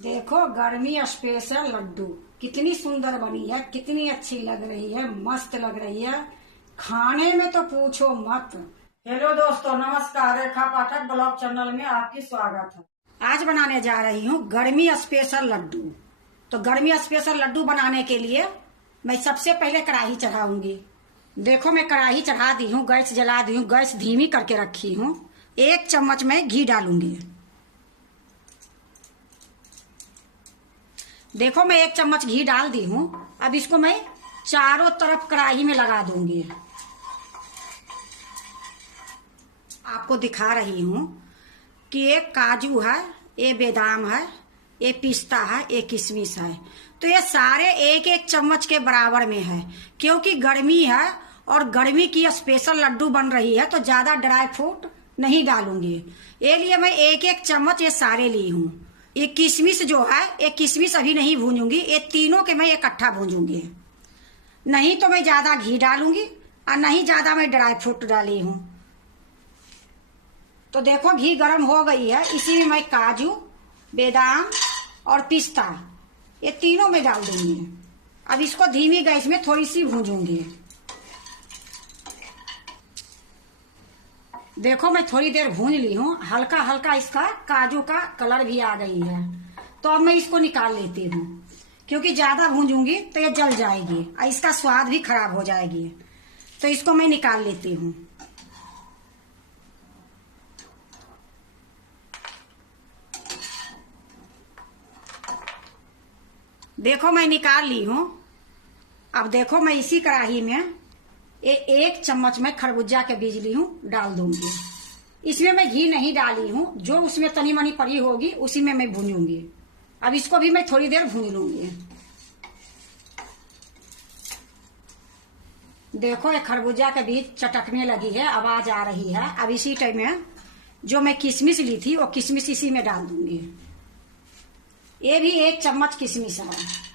देखो गर्मी स्पेशल लड्डू कितनी सुंदर बनी है, कितनी अच्छी लग रही है, मस्त लग रही है। खाने में तो पूछो मत। हेलो दोस्तों, नमस्कार। रेखा पाठक ब्लॉग चैनल में आपकी स्वागत है। आज बनाने जा रही हूँ गर्मी स्पेशल लड्डू। तो गर्मी स्पेशल लड्डू बनाने के लिए मैं सबसे पहले कढ़ाई चढ़ाऊंगी। देखो मैं कढ़ाई चढ़ा दी हूँ, गैस जला दी हूँ, गैस धीमी करके रखी हूँ। 1 चम्मच में घी डालूंगी। देखो मैं 1 चम्मच घी डाल दी हूँ। अब इसको मैं चारों तरफ कढ़ाई में लगा दूंगी। आपको दिखा रही हूँ कि ये काजू है, ये बादाम है, ये पिस्ता है, ये किशमिश है। तो ये सारे 1-1 चम्मच के बराबर में है, क्योंकि गर्मी है और गर्मी की स्पेशल लड्डू बन रही है, तो ज्यादा ड्राई फ्रूट नहीं डालूंगी। ये लिए मैं 1-1 चम्मच ये सारे ली हूँ। ये किशमिश जो है, ये किशमिश अभी नहीं भूनूंगी, ये तीनों के मैं इकट्ठा भूनूंगी। नहीं तो मैं ज्यादा घी डालूंगी और नहीं ज्यादा मैं ड्राई फ्रूट डाली हूँ। तो देखो घी गर्म हो गई है, इसी में मैं काजू, बादाम और पिस्ता ये तीनों में डाल दूंगी। अब इसको धीमी गैस में थोड़ी सी भूनूंगी। देखो मैं थोड़ी देर भून ली हूँ, हल्का हल्का इसका काजू का कलर भी आ गई है। तो अब मैं इसको निकाल लेती हूँ, क्योंकि ज्यादा भूंजूंगी तो ये जल जाएगी और इसका स्वाद भी खराब हो जाएगी। तो इसको मैं निकाल लेती हूँ। देखो मैं निकाल ली हूँ। अब देखो मैं इसी कढ़ाई में 1 चम्मच में खरबूजा के बीज ली हूँ, डाल दूंगी। इसमें मैं घी नहीं डाली हूँ, जो उसमें तनी मनी पड़ी होगी उसी में मैं भूनूंगी। अब इसको भी मैं थोड़ी देर भून लूंगी। देखो ये खरबूजा के बीज चटकने लगी है, आवाज आ रही है। अब इसी टाइम में जो मैं किशमिश ली थी वो किशमिश इसी में डाल दूंगी। ये भी 1 चम्मच किशमिश है,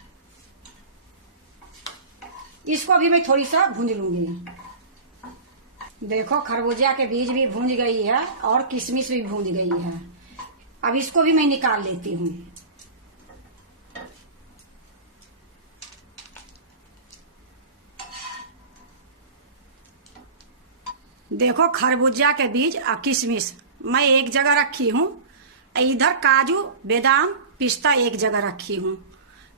इसको भी मैं थोड़ी सा भूंज लूंगी। देखो खरबूजा के बीज भी भूंज गई है और किशमिश भी भूंज गई है। अब इसको भी मैं निकाल लेती हूँ। देखो खरबूजा के बीज और किशमिश मैं एक जगह रखी हूँ, इधर काजू, बादाम, पिस्ता एक जगह रखी हूँ,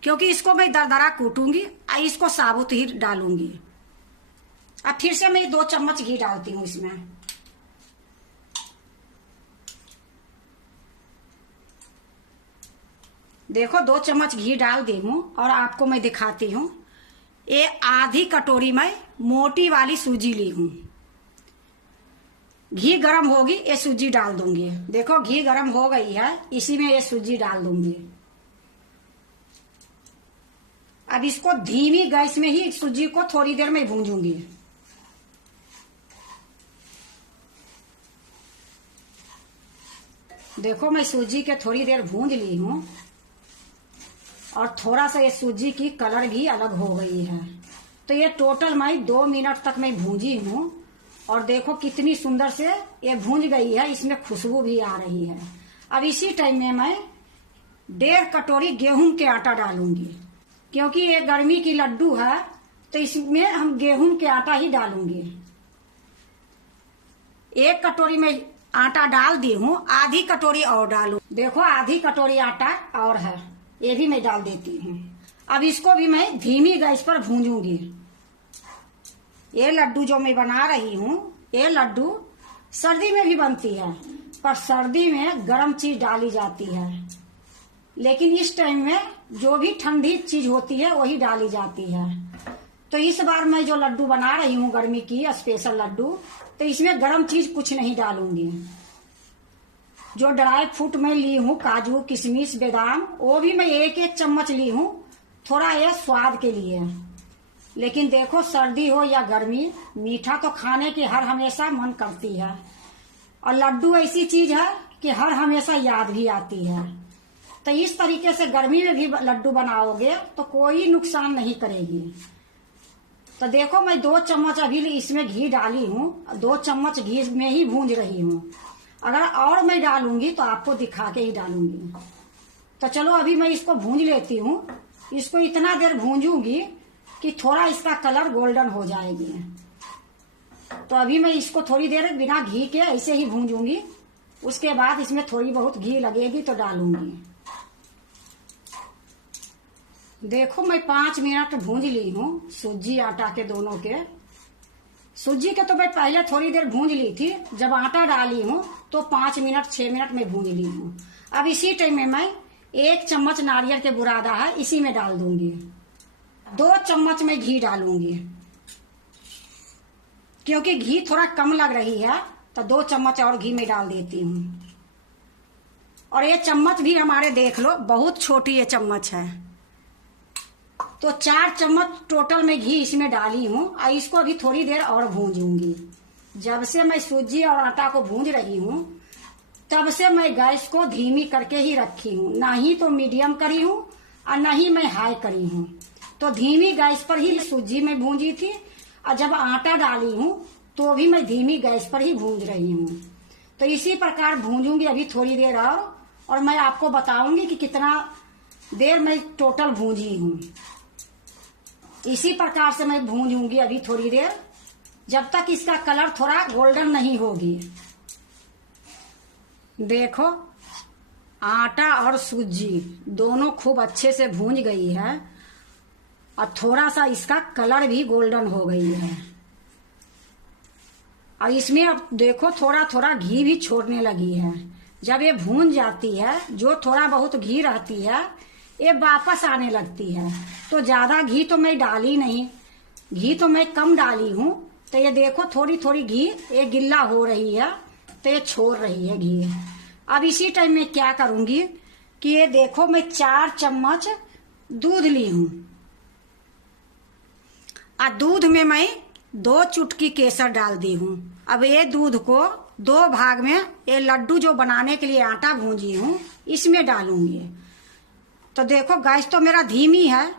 क्योंकि इसको मैं दरदरा कूटूंगी और इसको साबुत ही डालूंगी। अब फिर से मैं 2 चम्मच घी डालती हूँ इसमें। देखो 2 चम्मच घी डाल दी हूँ और आपको मैं दिखाती हूँ। ये आधी कटोरी में मोटी वाली सूजी ली हूँ। घी गरम होगी, ये सूजी डाल दूंगी। देखो घी गरम हो गई है, इसी में ये सूजी डाल दूंगी। अब इसको धीमी गैस में ही सूजी को थोड़ी देर में भूंजूंगी। देखो मैं सूजी के थोड़ी देर भूंज ली हूँ और थोड़ा सा ये सूजी की कलर भी अलग हो गई है। तो ये टोटल मैं 2 मिनट तक मैं भूंजी हूँ और देखो कितनी सुंदर से ये भूंज गई है, इसमें खुशबू भी आ रही है। अब इसी टाइम में मैं 1.5 कटोरी गेहूं के आटा डालूंगी, क्योंकि ये गर्मी की लड्डू है तो इसमें हम गेहूं के आटा ही डालूंगी। 1 कटोरी में आटा डाल दी हूँ, आधी कटोरी और डालू। देखो आधी कटोरी आटा और है, ये भी मैं डाल देती हूँ। अब इसको भी मैं धीमी गैस पर भूंजूंगी। ये लड्डू जो मैं बना रही हूँ, ये लड्डू सर्दी में भी बनती है, पर सर्दी में गर्म चीज डाली जाती है, लेकिन इस टाइम में जो भी ठंडी चीज होती है वही डाली जाती है। तो इस बार मैं जो लड्डू बना रही हूँ गर्मी की स्पेशल लड्डू, तो इसमें गर्म चीज कुछ नहीं डालूंगी। जो ड्राई फ्रूट मैं ली हूँ, काजू, किशमिश, बादाम, वो भी मैं 1-1 चम्मच ली हूँ, थोड़ा ये स्वाद के लिए। लेकिन देखो सर्दी हो या गर्मी, मीठा तो खाने की हर हमेशा मन करती है, और लड्डू ऐसी चीज है कि हर हमेशा याद भी आती है। तो इस तरीके से गर्मी में भी लड्डू बनाओगे तो कोई नुकसान नहीं करेगी। तो देखो मैं 2 चम्मच अभी इसमें घी डाली हूँ, 2 चम्मच घी में ही भूंज रही हूँ। अगर और मैं डालूंगी तो आपको दिखा के ही डालूंगी। तो चलो अभी मैं इसको भूंज लेती हूँ। इसको इतना देर भूंजूंगी कि थोड़ा इसका कलर गोल्डन हो जाएगी। तो अभी मैं इसको थोड़ी देर बिना घी के ऐसे ही भूंजूंगी। उसके बाद इसमें थोड़ी बहुत घी लगेगी तो डालूंगी। देखो मैं 5 मिनट भूंज ली हूँ सूजी आटा के दोनों के। सूजी के तो मैं पहले थोड़ी देर भूंज ली थी, जब आटा डाली हूँ तो 5 मिनट 6 मिनट में भूंज ली हूँ। अब इसी टाइम में मैं 1 चम्मच नारियल के बुरादा है इसी में डाल दूंगी। 2 चम्मच में घी डालूंगी, क्योंकि घी थोड़ा कम लग रही है तो 2 चम्मच और घी में डाल देती हूँ। और ये चम्मच भी हमारे देख लो बहुत छोटी ये चम्मच है, तो 4 चम्मच टोटल में घी इसमें डाली हूँ। और इसको अभी थोड़ी देर और भूंजूंगी। जब से मैं सूजी और आटा को भूंज रही हूँ तब से मैं गैस को धीमी करके ही रखी हूँ, ना ही तो मीडियम करी हूँ और ना ही मैं हाई करी हूँ। तो धीमी गैस पर ही सूजी में भूंजी थी, और जब आटा डाली हूँ तो भी मैं धीमी गैस पर ही भूंज रही हूँ। तो इसी प्रकार भूंजूंगी अभी थोड़ी देर और मैं आपको बताऊंगी कि कितना देर मैं टोटल भूंजी हूँ। इसी प्रकार से मैं भूंजूंगी अभी थोड़ी देर, जब तक इसका कलर थोड़ा गोल्डन नहीं होगी। देखो आटा और सूजी दोनों खूब अच्छे से भूंज गई है और थोड़ा सा इसका कलर भी गोल्डन हो गई है। और इसमें अब देखो थोड़ा थोड़ा घी भी छोड़ने लगी है। जब ये भून जाती है, जो थोड़ा बहुत घी रहती है ये वापस आने लगती है। तो ज्यादा घी तो मैं डाली नहीं, घी तो मैं कम डाली हूँ। तो ये देखो थोड़ी थोड़ी घी ये गिल्ला हो रही है, तो ये छोड़ रही है घी। अब इसी टाइम में क्या करूंगी कि ये देखो मैं 4 चम्मच दूध ली हूँ, और दूध में मैं 2 चुटकी केसर डाल दी हूँ। अब ये दूध को 2 भाग में ये लड्डू जो बनाने के लिए आटा भूंजी हूँ इसमें डालूंगी। तो देखो गैस तो मेरा धीमी है,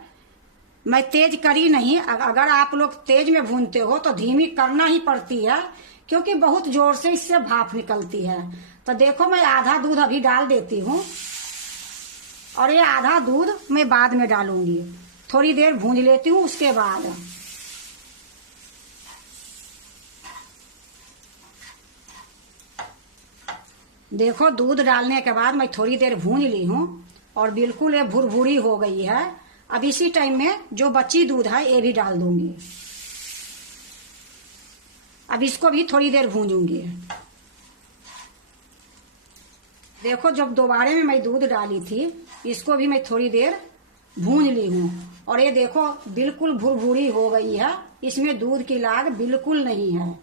मैं तेज करी नहीं। अगर आप लोग तेज में भूनते हो तो धीमी करना ही पड़ती है, क्योंकि बहुत जोर से इससे भाप निकलती है। तो देखो मैं आधा दूध अभी डाल देती हूँ, और ये आधा दूध मैं बाद में डालूंगी। थोड़ी देर भूंज लेती हूँ उसके बाद। देखो दूध डालने के बाद मैं थोड़ी देर भूंज ली हूँ और बिल्कुल ये भुरभुरी हो गई है। अब इसी टाइम में जो बची दूध है ये भी डाल दूंगी। अब इसको भी थोड़ी देर भूंजूंगी। देखो जब दोबारे में मैं दूध डाली थी इसको भी मैं थोड़ी देर भूंज ली हूँ, और ये देखो बिल्कुल भुरभुरी हो गई है, इसमें दूध की लाग बिल्कुल नहीं है।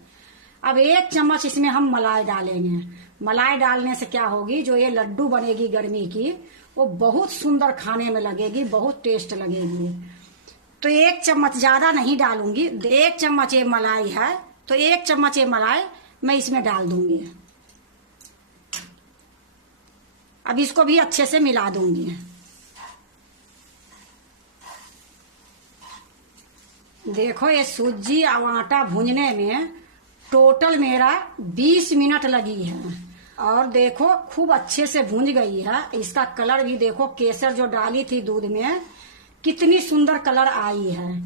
अब 1 चम्मच इसमें हम मलाई डालेंगे। मलाई डालने से क्या होगी, जो ये लड्डू बनेगी गर्मी की वो बहुत सुंदर खाने में लगेगी, बहुत टेस्ट लगेगी। तो 1 चम्मच ज्यादा नहीं डालूंगी। 1 चम्मच ये मलाई है तो 1 चम्मच ये मलाई मैं इसमें डाल दूंगी। अब इसको भी अच्छे से मिला दूंगी। देखो ये सूजी और आटा भूनने में टोटल मेरा 20 मिनट लगी है, और देखो खूब अच्छे से भूंज गई है। इसका कलर भी देखो, केसर जो डाली थी दूध में कितनी सुंदर कलर आई है।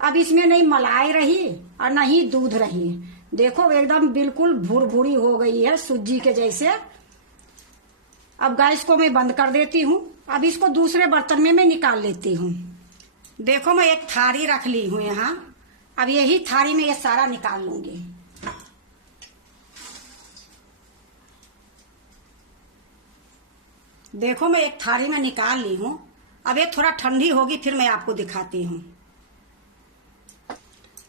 अब इसमें नहीं मलाई रही और न ही दूध रही। देखो एकदम बिल्कुल भुरभुरी हो गई है सूजी के जैसे। अब गैस को मैं बंद कर देती हूँ। अब इसको दूसरे बर्तन में मैं निकाल लेती हूँ। देखो मैं एक थाली रख ली हूँ यहाँ। अब यही थाली में ये सारा निकाल लूंगी। देखो मैं एक थाली में निकाल ली हूँ। अब ये थोड़ा ठंडी होगी फिर मैं आपको दिखाती हूँ।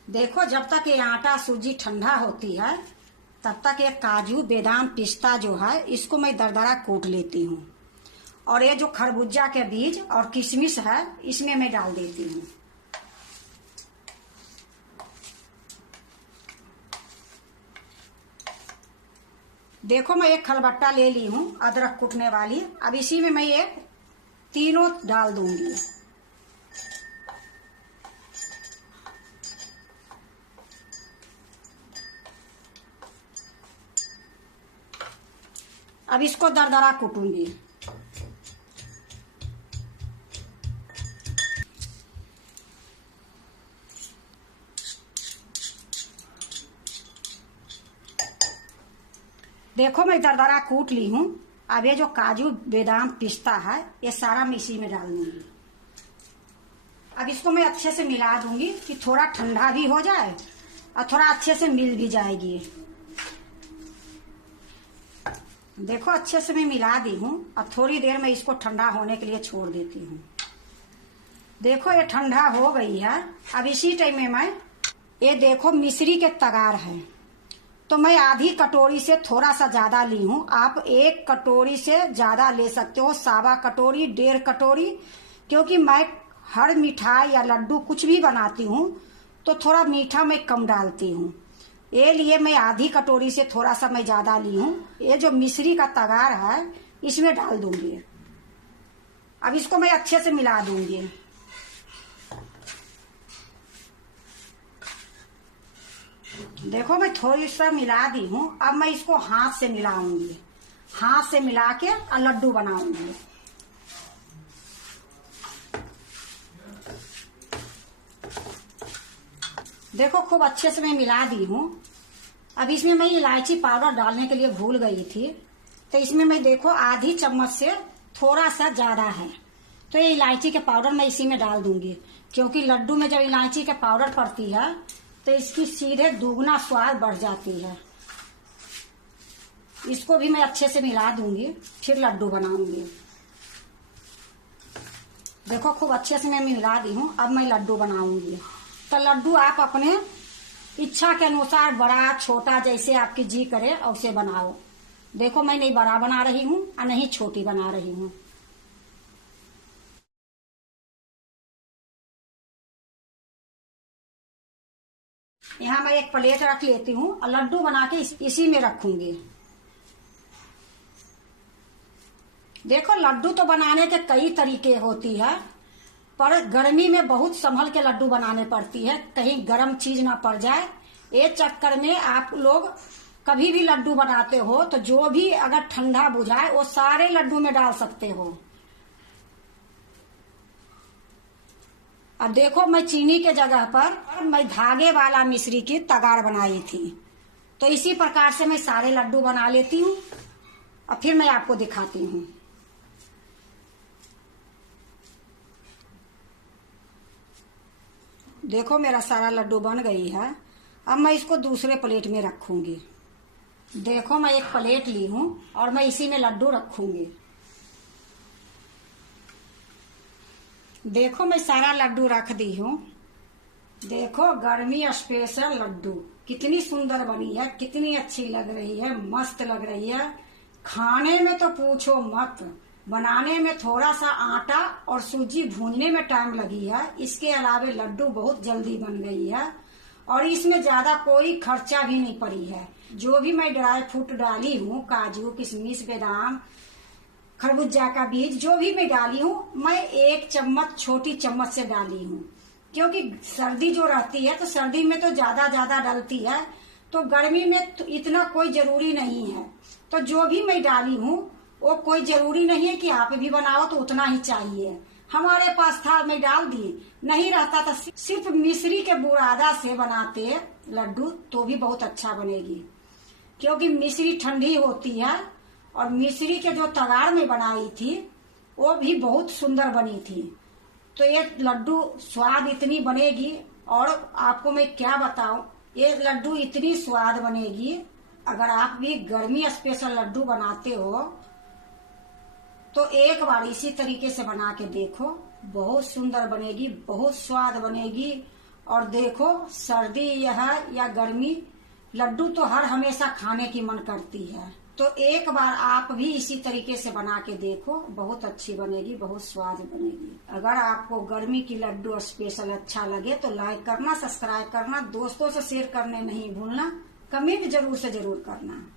देखो जब तक ये आटा सूजी ठंडा होती है तब तक ये काजू बादाम पिस्ता जो है इसको मैं दरदरा कूट लेती हूँ, और ये जो खरबूजा के बीज और किशमिश है इसमें मैं डाल देती हूँ। देखो मैं एक खलबट्टा ले ली हूँ अदरक कूटने वाली। अब इसी में मैं ये तीनों डाल दूंगी। अब इसको दरदरा कूटूंगी। देखो मैं दरदरा कूट ली हूँ। अब ये जो काजू बादाम पिस्ता है ये सारा मैं इसी में डाल दूंगी। अब इसको मैं अच्छे से मिला दूंगी कि थोड़ा ठंडा भी हो जाए और थोड़ा अच्छे से मिल भी जाएगी। देखो अच्छे से मैं मिला दी हूँ। अब थोड़ी देर में इसको ठंडा होने के लिए छोड़ देती हूँ। देखो ये ठंडा हो गई है। अब इसी टाइम में मैं ये देखो मिश्री के तगार है तो मैं आधी कटोरी से थोड़ा सा ज्यादा ली हूँ। आप 1 कटोरी से ज्यादा ले सकते हो, सवा कटोरी 1.5 कटोरी, क्योंकि मैं हर मिठाई या लड्डू कुछ भी बनाती हूँ तो थोड़ा मीठा मैं कम डालती हूँ। ये लिए मैं आधी कटोरी से थोड़ा सा मैं ज्यादा ली हूँ। ये जो मिश्री का तगार है इसमें डाल दूंगी। अब इसको मैं अच्छे से मिला दूंगी। देखो मैं थोड़ी सा मिला दी हूँ। अब मैं इसको हाथ से मिलाऊंगी। हाथ से मिला के और लड्डू बनाऊंगी। देखो खूब अच्छे से मैं मिला दी हूँ। अब इसमें मैं इलायची पाउडर डालने के लिए भूल गई थी तो इसमें मैं देखो आधी चम्मच से थोड़ा सा ज्यादा है तो ये इलायची के पाउडर मैं इसी में डाल दूंगी, क्योंकि लड्डू में जब इलायची के पाउडर पड़ती है तो इसकी सीधे दुगना स्वाद बढ़ जाती है। इसको भी मैं अच्छे से मिला दूंगी, फिर लड्डू बनाऊंगी। देखो खूब अच्छे से मैं मिला दी हूँ। अब मैं लड्डू बनाऊंगी। तो लड्डू आप अपने इच्छा के अनुसार बड़ा छोटा जैसे आपकी जी करे वैसे बनाओ। देखो मैं नहीं बड़ा बना रही हूँ और नहीं छोटी बना रही हूँ। यहाँ मैं एक प्लेट रख लेती हूँ और लड्डू बना के इसी में रखूंगी। देखो लड्डू तो बनाने के कई तरीके होती है, पर गर्मी में बहुत संभल के लड्डू बनाने पड़ती है, कहीं गर्म चीज ना पड़ जाए। ये चक्कर में आप लोग कभी भी लड्डू बनाते हो तो जो भी अगर ठंडा बुझाए वो सारे लड्डू में डाल सकते हो। अब देखो मैं चीनी के जगह पर मैं धागे वाला मिश्री की तगार बनाई थी, तो इसी प्रकार से मैं सारे लड्डू बना लेती हूँ और फिर मैं आपको दिखाती हूँ। देखो मेरा सारा लड्डू बन गई है। अब मैं इसको दूसरे प्लेट में रखूंगी। देखो मैं एक प्लेट ली हूँ और मैं इसी में लड्डू रखूंगी। देखो मैं सारा लड्डू रख दी हूँ। देखो गर्मी स्पेशल लड्डू कितनी सुंदर बनी है, कितनी अच्छी लग रही है, मस्त लग रही है। खाने में तो पूछो मत, बनाने में थोड़ा सा आटा और सूजी भूनने में टाइम लगी है। इसके अलावे लड्डू बहुत जल्दी बन गई है और इसमें ज्यादा कोई खर्चा भी नहीं पड़ी है। जो भी मैं ड्राई फ्रूट डाली हूँ, काजू किशमिश बादाम खरबूजा का बीज जो भी मैं डाली हूँ, मैं 1 चम्मच छोटी चम्मच से डाली हूँ, क्योंकि सर्दी जो रहती है तो सर्दी में तो ज्यादा डलती है, तो गर्मी में तो इतना कोई जरूरी नहीं है। तो जो भी मैं डाली हूँ वो कोई जरूरी नहीं है कि आप भी बनाओ तो उतना ही चाहिए। हमारे पास था मैं डाल दी, नहीं रहता तो सिर्फ मिश्री के बुरादा से बनाते लड्डू तो भी बहुत अच्छा बनेगी, क्योंकि मिश्री ठंडी होती है और मिश्री के जो तगार में बनाई थी वो भी बहुत सुंदर बनी थी। तो ये लड्डू स्वाद इतनी बनेगी और आपको मैं क्या बताऊं, ये लड्डू इतनी स्वाद बनेगी। अगर आप भी गर्मी स्पेशल लड्डू बनाते हो तो एक बार इसी तरीके से बना के देखो, बहुत सुंदर बनेगी, बहुत स्वाद बनेगी। और देखो सर्दी यह या गर्मी लड्डू तो हर हमेशा खाने की मन करती है, तो एक बार आप भी इसी तरीके से बना के देखो, बहुत अच्छी बनेगी, बहुत स्वाद बनेगी। अगर आपको गर्मी की लड्डू स्पेशल अच्छा लगे तो लाइक करना, सब्सक्राइब करना, दोस्तों से शेयर करने नहीं भूलना, कमेंट जरूर से जरूर करना।